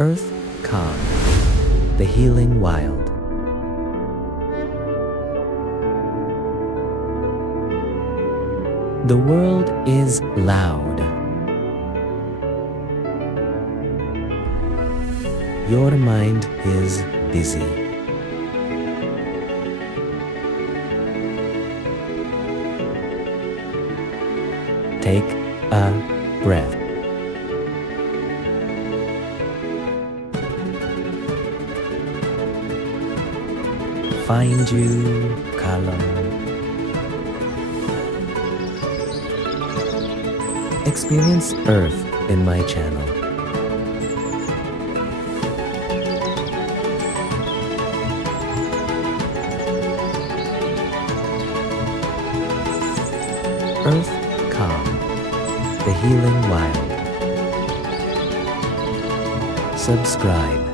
Earth calm, the healing wild. The world is loud. Your mind is busy. Take a breath. Find you calm. Experience Earth in my channel. Earth calm, the healing wild. Subscribe.